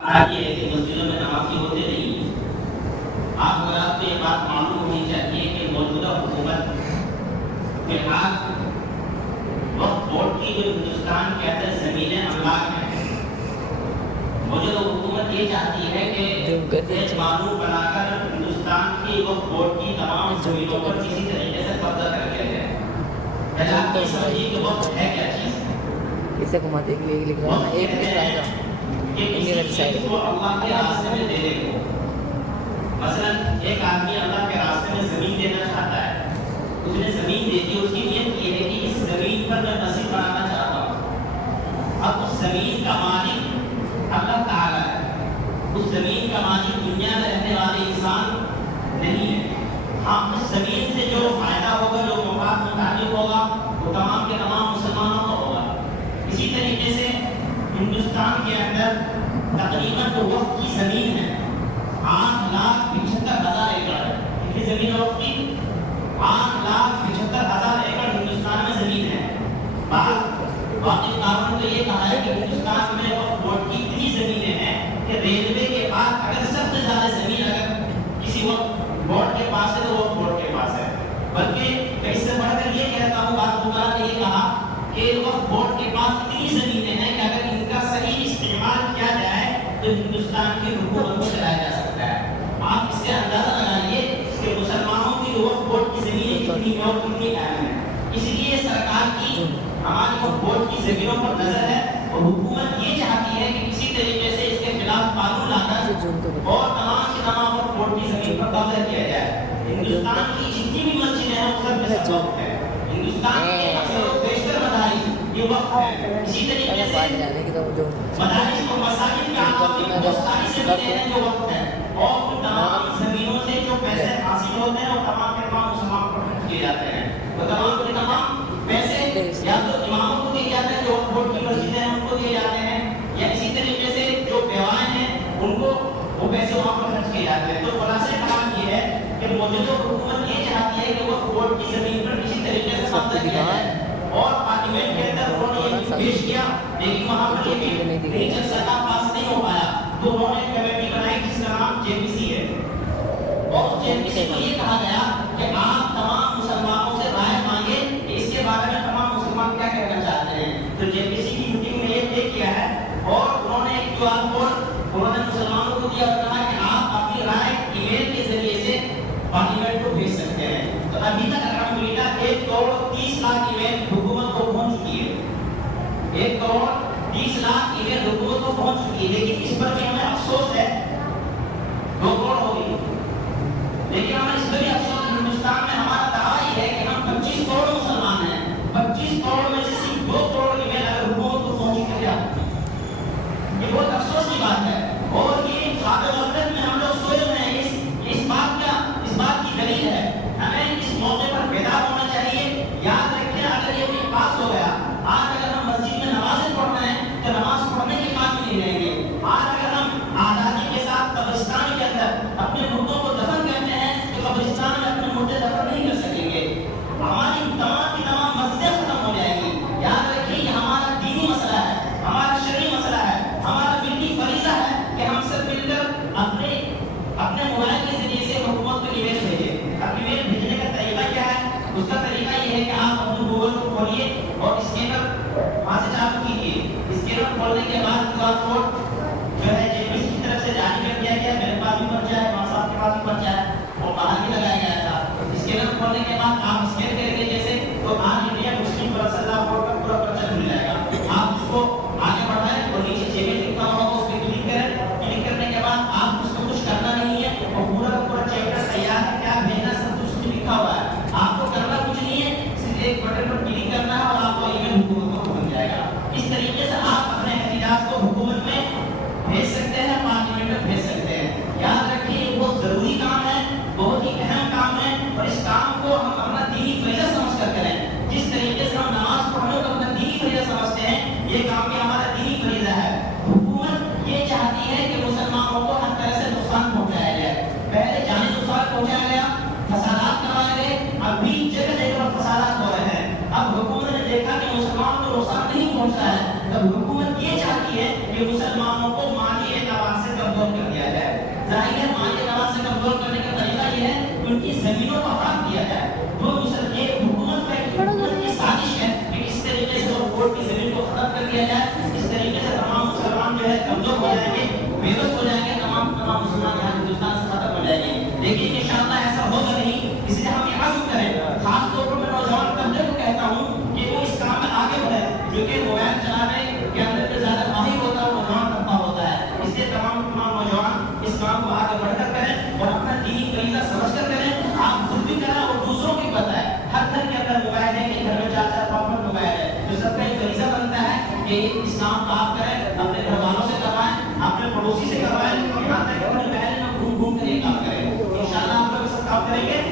آج یہ ہے کہ مسجدوں میں نمازی ہوتے نہیں ہیں۔ آپ حضرات کو یہ بات معلوم ہونی چاہیے کہ موجودہ حکومت فی الحال وقت بورڈ کی جو ہندوستان کے اندر زمینیں املاک ہیں، موجودہ حکومت یہ چاہتی ہے کہ ایک قانون بنا کر ہندوستان کی وقت بورڈ کی تمام زمینوں پر کسی طریقے سے قبضہ کر لیا جائے۔ پہلے آپ یہ سمجھیے کہ وقت ہے کیا چیز؟ اسے گھماتے ہوئے لکھ رہا ہے ایک لکھ رہا ہے کو اللہ کے راستے میں دے دے گا۔ مثلا ایک آدمی اللہ کے راستے میں زمین دینا چاہتا ہے، اس نے زمین دے دی، اس کی نیت یہ ہے کہ اس زمین پر میں مسجد بنانا چاہتا ہوں۔ اب اس زمین کا مالک اللہ تعالیٰ ہے، اس زمین کا مالک دنیا میں رہنے والے انسان نہیں ہے۔ ہاں، اس زمین سے جو فائدہ ہوگا، جو مفاد متعلق ہوگا، وہ تمام کے تمام مسلمانوں کو ہوگا۔ اسی طریقے سے ہندوستان کے اندر تقریباً جو وقت کی زمین ہے 8,75,000 ایکڑ ہے۔ کتنی زمین ہے وقت کی؟ 8,75,000 ایکڑ ہندوستان میں زمین ہے۔ باقی قانون تو یہ کہا ہے کہ ہندوستان میں وقت بورڈ کی اتنی زمینیں ہیں کہ ریلوے کے بعد اگر سب سے زیادہ زمین اگر کسی وقت بورڈ کے پاس ہے تو وقت بورڈ کے پاس ہے۔ بلکہ اس سے بڑھ کر یہ کہتا ہوں، بات دوبارہ نے یہ کہا کہ وقت بورڈ کے پاس اتنی زمینیں ہیں کہ اگر ان کا صحیح استعمال کیا جائے تو ہندوستان کی حکومت کو چلایا جا سکتا ہے۔ آپ اس سے اندازہ لگائیے کہ مسلمانوں کی وقت بورڈ کی زمینیں کتنی اور کتنی اہم ہیں۔ اس لیے سرکار کی ہماری وقت بورڈ کی زمینوں پر نظر ہے اور حکومت یہ چاہتی ہے کہ کسی طریقے سے اس کے خلاف قانون لا کر اور تمام کی تمام وقت بورڈ کی زمین پر قبضہ کیا جائے۔ ہندوستان کی جتنی بھی مسجدیں ہیں وہ سب وقف ہے۔ ہندوستان کے اکثر و بیشتر مدارس یہ وقف ہے۔ اسی طریقے سے مدارس اور مساجد کے علاوہ بھی بہت ساری زمینیں ہیں جو وقف ہیں، اور ان تمام زمینوں سے جو پیسے حاصل ہوتے ہیں وہ تمام کے تمام مسلمانوں پر خرچ کیے جاتے ہیں۔ وہ تمام کے تمام پیسے یا تو اماموں کو دیے جاتے ہیں جو وقف بورڈ کی مسجدیں ہیں ان کو دیے جاتے ہیں، یا اسی طریقے سے جو بیوائیں ہیں ان کو وہ پیسے وہاں پر خرچ کیے جاتے ہیں۔ تو خلاصہ کلام یہ ہے کہ موجودہ حکومت یہ چاہتی ہے کہ وقف بورڈ کی زمین پر کسی طریقے سے قبضہ کیا جائے، اور پارلیمنٹ کے اندر انہوں نے یہ پیش کیا لیکن وہاں پر یہ بھی نہیں چل سکا، پاس نہیں ہو پایا۔ تو انہوں نے کمیٹی بنائی جس کا نام JPC ہے، اور اس JPC کو یہ کہا گیا کہ آپ تمام مسلمانوں سے رائے مانگے کہ اس کے بارے میں تمام مسلمان کیا کہنا چاہتے ہیں۔ تو JPC کی میٹنگ میں یہ طے کیا ہے، اور انہوں نے ایک QR کوڈ انہوں نے مسلمانوں کو دیا اور کہا کہ آپ اپنی رائے ای میل کے ذریعے سے پارلیمنٹ کو بھیج سکتے ہیں۔ تو ابھی تک الحمدللہ 1,30,00,000 ای میل حکومت کو پہنچ چکی ہے۔ 1,30,00,000 ای میل حکومت کو پہنچ چکی ہے، لیکن اس پر بھی ہمیں افسوس ہے 2 کروڑ ہو گئی، لیکن ہمیں اس پر بھی افسوس ہندوستان میں ہمارا دعویٰ یہ ہے کہ ہم 25 کروڑ مسلمان ہیں، 25 کروڑ میں سے صرف 2 کروڑ ای میل اگر حکومت کو پہنچی تو کیا ہوگی؟ یہ بہت افسوس کی بات ہے، اور یہ خواب غفلت میں ہم لوگ سوئے ہوئے ہیں۔ اس بات کی دلیل ہے، ہمیں اس موقع پر بیدار ہونا چاہیے۔ یاد رکھیں اگر یہ بھی پاس ہو گیا، آج اگر ہم مسجد میں نمازیں پڑھ رہے ہیں تو نماز پڑھنے کے قابل نہیں رہیں گے۔ آج اگر ہم آزادی کے ساتھ قبرستان کے اندر اپنے مردوں کو دفن کرتے ہیں تو قبرستان میں اپنے مردے دفن نہیں کر سکیں گے، ہماری تمام کی تمام مسجدیں ختم ہو جائیں گی۔ یاد رکھیے یہ ہمارا دینی مسئلہ ہے، ہمارا شرعی مسئلہ ہے، ہمارا ملی فریضہ ہے کہ ہم سب مل کر اپنے موبائل کے ذریعے سے حکومت کو ای میل بھیجیں۔ اب ای میل بھیجنے کا طریقہ کیا ہے؟ اس کا طریقہ یہ ہے کہ آپ اپنے گوگل کو کھولیے اور اسکینر وہاں سے چالو کیجیے۔ اسکینر کھولنے کے بعد QR کوڈ جو ہے JPC کی طرف سے جاری کر دیا گیا، میرے پاس بھی پہنچا ہے، وہاں صاحب کے پاس بھی پہنچا ہے، اور باہر بھی لگایا گیا تھا۔ اسکینر کھولنے کے بعد آپ اسکین کریں گے جیسے تو آل انڈیا مسلم پرسنل بورڈ کا پورا پرچہ مل جائے گا۔ آپ اس کو آگے بڑھائیں اور نیچے جیبیں لکھا ہوا اس پہ کلک کریں۔ کلک کرنے کے بعد آپ اس کو کچھ کرنا نہیں ہے، اور پورا کا پورا چیپٹر تیار ہے، کیا بھیجنا سب کچھ اس میں لکھا ہوا ہے۔ آپ کو کرنا کچھ نہیں ہے، صرف ایک بٹن پر کلک کرنا ہے اور آپ کو ای میل حکومت کو پہنچ جائے گا۔ اس طریقے سے آپ اپنے احتجاج کو حکومت میں بھیج سکتے ہیں، پارلیمنٹ میں بھیج سکتے ہیں۔ یاد رکھیے یہ بہت ضروری کام ہے، بہت ہی اہم کام ہے، اور اس کام کو ہم اپنا دینی فریضہ سمجھ کر کریں۔ جس طریقے سے ہم نماز پڑھنے کو اپنا دینی فریضہ سمجھتے ہیں، یہ کام بھی ہمارا دینی فریضہ ہے۔ حکومت یہ چاہتی ہے کہ مسلمانوں کو ہر طرح سے نقصان پہنچایا جائے۔ پہلے جانی نقصان پہنچایا گیا، فسادات کروائے گئے، اب بھی جگہ جگہ فسادات ہو رہے ہیں۔ اب حکومت نے دیکھا کہ مسلمانوں کو نقصان نہیں پہنچتا ہے، تب حکومت یہ چاہتی ہے کہ مسلمانوں کو مالی اعتبار ڈسٹرب ہو جائیں گے, بےبس ہو جائیں گے, تمام مسلمان یہاں ہندوستان سے ختم ہو جائیں گے. لیکن انشاءاللہ ایسا ہوگا نہیں, اس لیے ہم یہ عزم کریں. خاص طور پر میں نوجوان طبقے کو کہتا ہوں کہ وہ اس کام میں آگے بڑھے, جو کہ موبائل چلانے کے اندر جو زیادہ ماہر ہوتا ہے وہ نوجوان طبقہ ہوتا ہے. اس لیے تمام نوجوان اس کام کو آگے بڑھ کر کریں اور اپنا دینی فریضہ سمجھ کر کریں. آپ خود بھی کریں اور دوسروں کی بتائیں. ہر گھر کے اندر موبائل ہے, کہ گھر میں 4-4 5 موبائل ہے, تو سب کا ایک فریضہ بنتا ہے کہ اس کام کو آپ کریں, اپنے گھر والوں سے کروائیں, اپنے پڑوسی سے کروائیں, یہاں تک کہ اپنے محلے میں گھوم گھوم کر یہ کام کریں. انشاءاللہ آپ لوگ سب کام کریں گے.